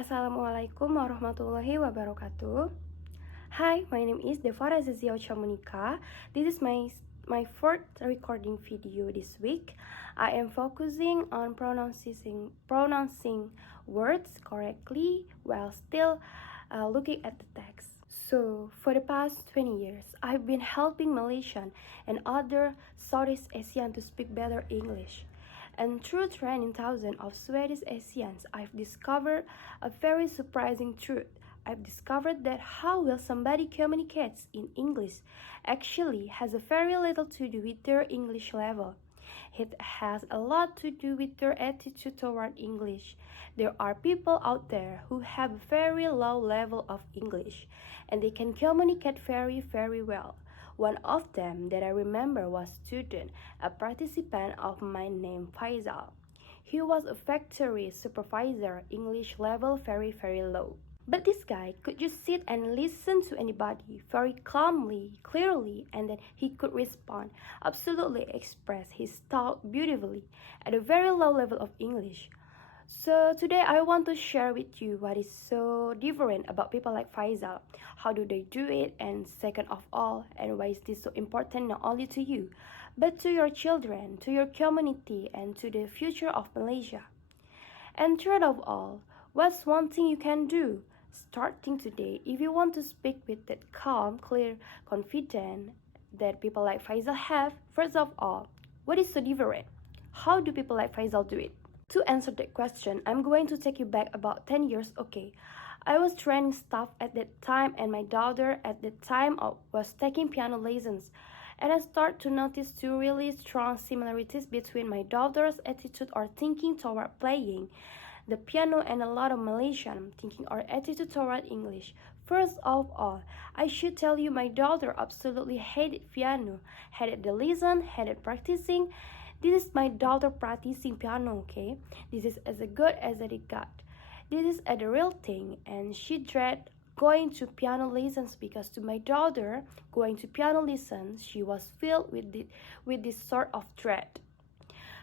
Assalamualaikum warahmatullahi wabarakatuh. Hi, my name is Devara Zizio Chamunika. This is my fourth recording video this week. I am focusing on pronouncing words correctly while still looking at the text. So, for the past 20 years, I've been helping Malaysian and other Southeast Asian to speak better English. And through training thousands of Swedish Asians, I've discovered a very surprising truth. I've discovered that how well somebody communicates in English actually has a very little to do with their English level. It has a lot to do with their attitude toward English. There are people out there who have a very low level of English, and they can communicate very, very well. One of them that I remember was student, a participant of mine named Faisal. He was a factory supervisor, English level very, very low. But this guy could just sit and listen to anybody very calmly, clearly, and then he could respond, absolutely express his thought beautifully at a very low level of English. So today I want to share with you what is so different about people like Faisal. How do they do it? And second of all, and why is this so important not only to you, but to your children, to your community, and to the future of Malaysia? And third of all, what's one thing you can do starting today if you want to speak with that calm, clear, confident that people like Faisal have? First of all, what is so different? How do people like Faisal do it? To answer that question, I'm going to take you back about 10 years, okay? I was training staff at that time, and my daughter at that time was taking piano lessons. And I start to notice two really strong similarities between my daughter's attitude or thinking toward playing the piano and a lot of Malaysian thinking or attitude toward English. First of all, I should tell you my daughter absolutely hated piano, hated the lesson, hated practicing. This is my daughter practicing piano, okay? This is as good as it got. This is a real thing, and she dreaded going to piano lessons because to my daughter, going to piano lessons, she was filled with this sort of dread.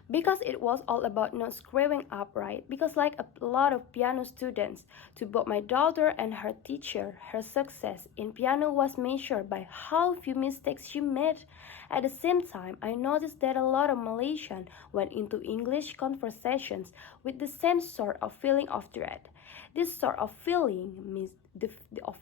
Because it was all about not screwing up, right? Because like a lot of piano students, to both my daughter and her teacher, her success in piano was measured by how few mistakes she made. At the same time, I noticed that a lot of Malaysian went into English conversations with the same sort of feeling of dread. This sort of feeling means the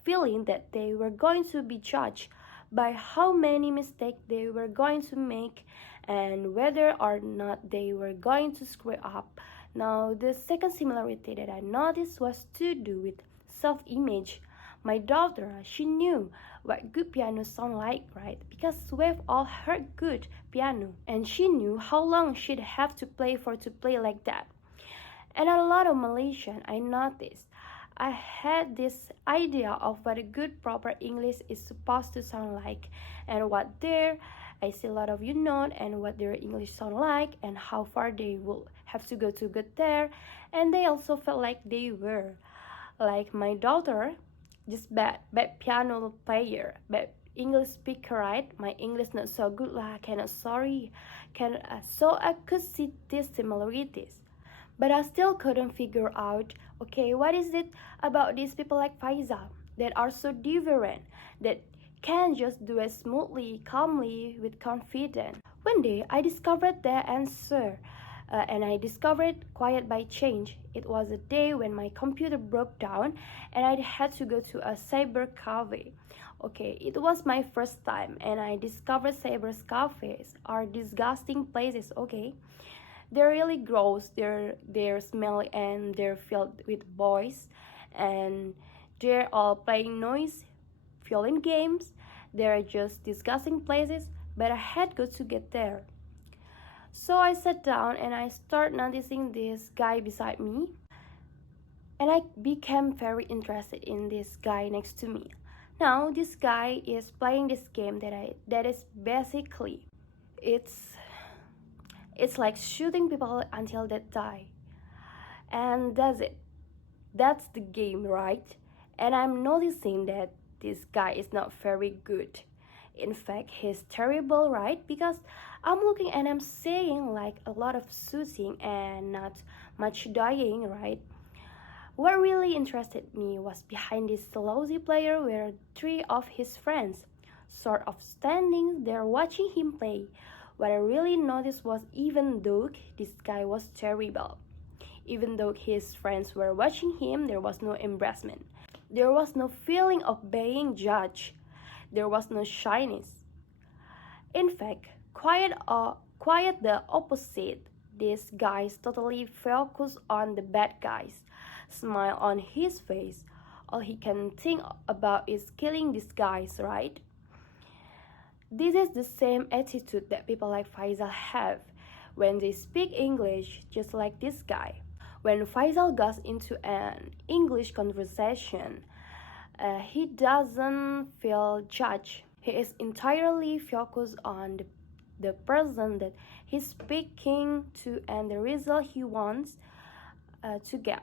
feeling that they were going to be judged by how many mistakes they were going to make and whether or not they were going to screw up. Now, the second similarity that I noticed was to do with self-image. My daughter, she knew what good piano sound like, right? Because we've all heard good piano, and she knew how long she'd have to play like that. And a lot of Malaysian, I noticed, I had this idea of what a good proper English is supposed to sound like, and what I see a lot of you know, and what their English sound like, and how far they will have to go to get there. And they also felt like they were, like my daughter, just bad piano player, bad English speaker, right? My English not so good lah, so I could see these similarities. But I still couldn't figure out, okay, what is it about these people like Faisal that are so different, that can just do it smoothly, calmly, with confidence? One day, I discovered the answer, and I discovered quiet by change. It was a day when my computer broke down, and I had to go to a cyber cafe. Okay, it was my first time, and I discovered cyber cafes are disgusting places, okay? They're really gross, they're smelly, and they're filled with boys, and they're all playing noise, filling games. They're just disgusting places, but I had got to get there. So I sat down and I started noticing this guy beside me, and I became very interested in this guy next to me. Now this guy is playing this game that is basically it's like shooting people until they die. And that's it. That's the game, right? And I'm noticing that this guy is not very good. In fact, he's terrible, right? Because I'm looking and I'm seeing like a lot of shooting and not much dying, right? What really interested me was behind this lousy player were three of his friends, sort of standing there watching him play. What I really noticed was even though this guy was terrible, even though his friends were watching him, there was no embarrassment. There was no feeling of being judged. There was no shyness. In fact, quite the opposite. These guys totally focus on the bad guys. Smile on his face. All he can think about is killing these guys, right? This is the same attitude that people like Faisal have when they speak English, just like this guy. When Faisal goes into an English conversation, he doesn't feel judged. He is entirely focused on the person that he's speaking to and the result he wants to get.